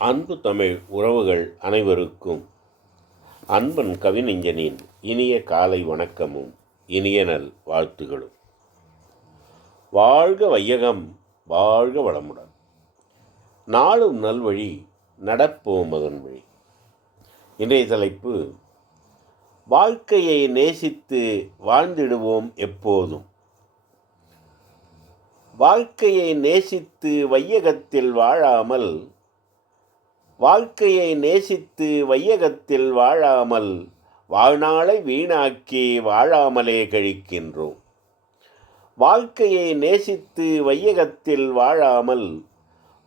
அன்பு தமிழ் உறவுகள் அனைவருக்கும் அன்பன் கவிஞனின் இனிய காலை வணக்கமும் இனிய நல் வாழ்த்துகளும். வாழ்க வையகம் வாழ்க வளமுடன். நாளும் நல்வழி நடப்போம் அதன் வழி இன்றைய தலைப்பு வாழ்க்கையை நேசித்து வாழ்ந்திடுவோம் எப்போதும். வாழ்க்கையை நேசித்து வையகத்தில் வாழாமல் வாழ்க்கையை நேசித்து வையகத்தில் வாழாமல் வாழ்நாளை வீணாக்கி வாழாமலே கழிக்கின்றோம். வாழ்க்கையை நேசித்து வையகத்தில் வாழாமல்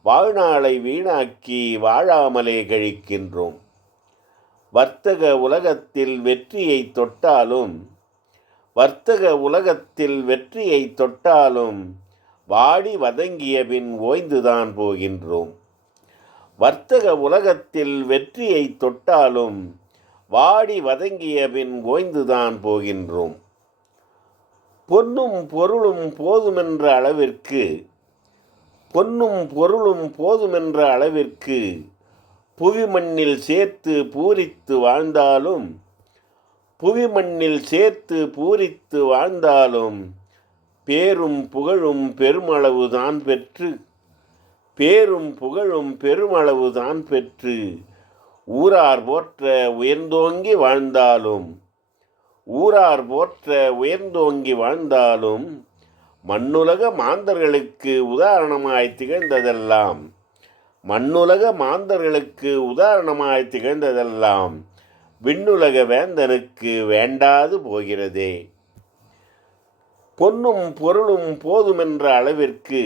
வாழ்நாளை வீணாக்கி வாழாமலே கழிக்கின்றோம். வர்த்தக உலகத்தில் வெற்றியை தொட்டாலும் வர்த்தக உலகத்தில் வெற்றியை தொட்டாலும் வாடி வதங்கிய பின் ஓய்ந்துதான் போகின்றோம். வர்த்தக உலகத்தில் வெற்றியை தொட்டாலும் வாடி வதங்கிய பின் ஓய்ந்துதான் போகின்றோம். பொன்னும் பொருளும் போதுமென்ற அளவிற்கு பொன்னும் பொருளும் போதுமென்ற அளவிற்கு புவி மண்ணில் சேர்த்து பூரித்து வாழ்ந்தாலும் புவி மண்ணில் சேர்த்து பூரித்து வாழ்ந்தாலும் பேரும் புகழும் பெருமளவுதான் பெற்று பேரும் புகழும் பெருமளவு தான் பெற்று ஊரார் போற்ற உயர்ந்தோங்கி வாழ்ந்தாலும் ஊரார் போற்ற உயர்ந்தோங்கி வாழ்ந்தாலும் மண்ணுலக மாந்தர்களுக்கு உதாரணமாய் திகழ்ந்ததெல்லாம் மண்ணுலக மாந்தர்களுக்கு உதாரணமாய் திகழ்ந்ததெல்லாம் விண்ணுலக வேந்தனுக்கு வேண்டாது போகிறதே. பொன்னும் பொருளும் போதுமென்ற அளவிற்கு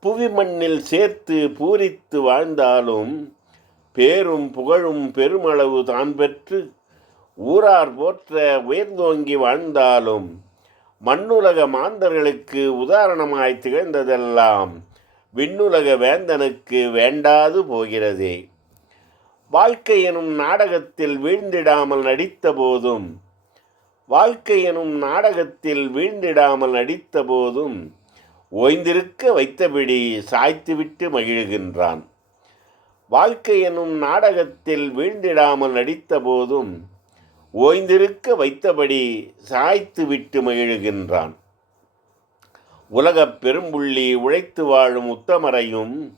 புவி மண்ணில் சேர்த்து பூரித்து வாழ்ந்தாலும் பேரும் புகழும் பெருமளவு தான் பெற்று ஊரார் போற்ற உயர்ந்தோங்கி வாழ்ந்தாலும் மண்ணுலக மாந்தர்களுக்கு உதாரணமாய் திகழ்ந்ததெல்லாம் விண்ணுலக வேந்தனுக்கு வேண்டாது போகிறதே. வாழ்க்கை எனும் நாடகத்தில் வீழ்ந்திடாமல் நடித்த போதும் வாழ்க்கை எனும் நாடகத்தில் வீழ்ந்திடாமல் நடித்த போதும் ஓய்ந்திருக்க வைத்தபடி சாய்த்துவிட்டு மகிழ்கின்றான். வாழ்க்கை எனும் நாடகத்தில் வீழ்ந்திடாமல் நடித்த போதும் ஓய்ந்திருக்க வைத்தபடி சாய்த்து விட்டு மகிழ்கின்றான். உலகப் பெரும்புள்ளி உழைத்து வாழும் உத்தமரையும்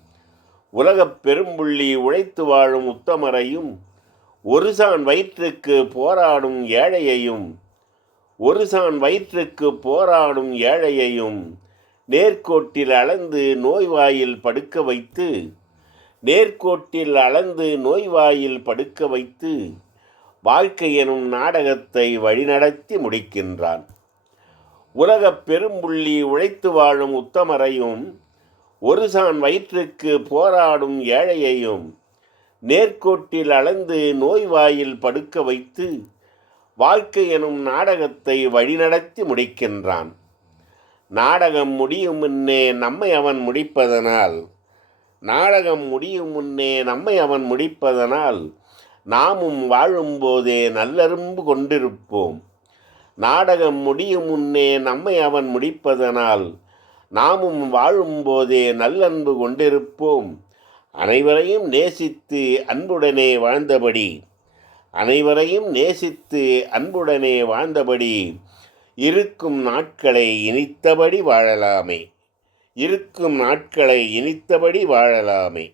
உலகப் பெரும்புள்ளி உழைத்து வாழும் உத்தமரையும் ஒரு சான் வயிற்றுக்கு போராடும் ஏழையையும் ஒரு சான் வயிற்றுக்கு போராடும் ஏழையையும் நேர்கோட்டில் அளந்து நோய்வாயில் படுக்க வைத்து நேர்கோட்டில் அளந்து நோய்வாயில் படுக்க வைத்து வாழ்க்கை எனும் நாடகத்தை வழிநடத்தி முடிக்கின்றான். உலகப் பெரும்புள்ளி உழைத்து வாழும் உத்தமரையும் ஒரு சான் வயிற்றுக்கு போராடும் ஏழையையும் நேர்கோட்டில் அளந்து நோய்வாயில் படுக்க வைத்து வாழ்க்கை எனும் நாடகத்தை வழிநடத்தி முடிக்கின்றான். நாடகம் முடியும் முன்னே நம்மை அவன் முடிப்பதனால். நாடகம் முடியும் முன்னே நம்மை அவன் முடிப்பதனால். நாமும் வாழும்போதே நல்லரும்பு கொண்டிருப்போம். நாடகம் முடியும் முன்னே நம்மை அவன் முடிப்பதனால். நாமும் வாழும்போதே நல்லன்பு கொண்டிருப்போம். அனைவரையும் நேசித்து அன்புடனே வாழ்ந்தபடி. அனைவரையும் நேசித்து அன்புடனே வாழ்ந்தபடி. இருக்கும் நாட்களை இனித்தபடி வாழலாமே. இருக்கும் நாட்களை இனித்தபடி வாழலாமே.